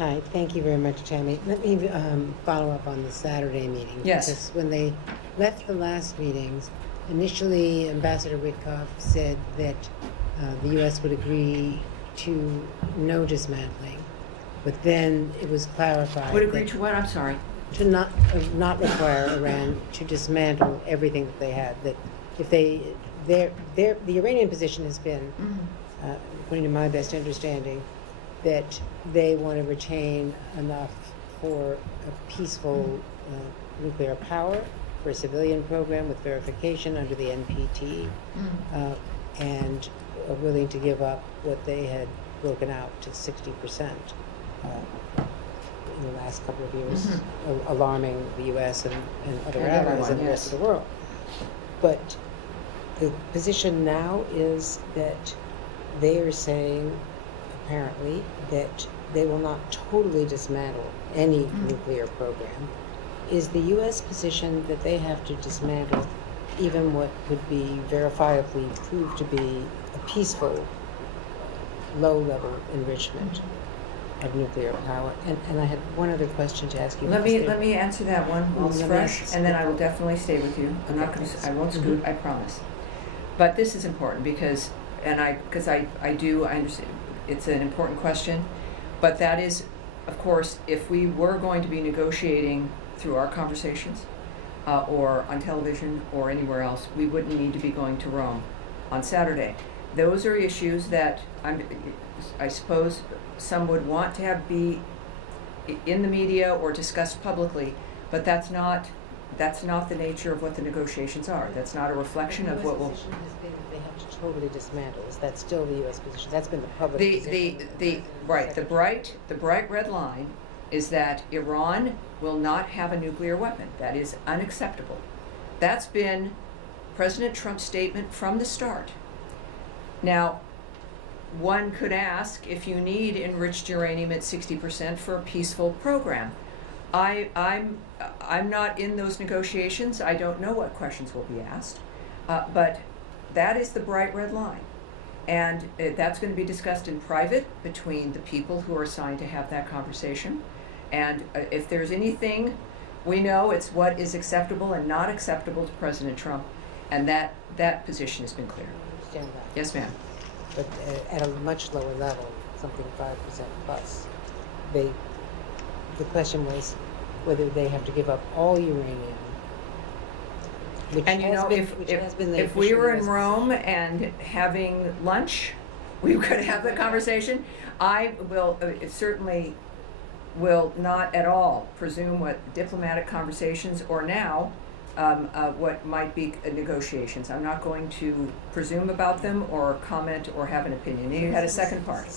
Hi, thank you very much, Tammy. Let me follow up on the Saturday meeting. Yes. Because when they left the last meetings, initially Ambassador Witkoff said that the U.S. would agree to no dismantling, but then it was clarified Would agree to what? I'm sorry. to not require Iran to dismantle everything that they had. That if the Iranian position has been, according to my best understanding, that they want to retain enough for a peaceful nuclear power, for a civilian program with verification under the NPT, and are willing to give up what they had broken out to 60% in the last couple of years, alarming the U.S. and other allies and the rest of the world. But the position now is that they are saying, apparently, that they will not totally dismantle any nuclear program. Is the U.S. position that they have to dismantle even what would be verifiably proved to be a peaceful, low-level enrichment of nuclear power? And I had one other question to ask you. Let me answer that one while it's fresh, and then I will definitely stay with you. I'm not going to. I won't scoot. I promise. But this is important because I do understand. It's an important question, but that is, of course, if we were going to be negotiating through our conversations or on television or anywhere else, we wouldn't need to be going to Rome on Saturday. Those are issues that I suppose some would want to have be in the media or discussed publicly, but that's not the nature of what the negotiations are. That's not a reflection of what will. The U.S. position has been that they have to totally dismantle. Is that still the U.S. position? That's been the public position. The bright red line is that Iran will not have a nuclear weapon. That is unacceptable. That's been President Trump's statement from the start. Now, one could ask if you need enriched uranium at 60% for a peaceful program. I'm not in those negotiations. I don't know what questions will be asked, but that is the bright red line, and that's going to be discussed in private between the people who are assigned to have that conversation. And if there's anything we know, it's what is acceptable and not acceptable to President Trump, and that position has been clear. I understand that. Yes, ma'am. But at a much lower level, something 5% plus, the question was whether they have to give up all uranium. And if we were in Rome and having lunch, we could have the conversation. I will certainly will not at all presume what diplomatic conversations or now what might be negotiations. I'm not going to presume about them or comment or have an opinion. You had a second part.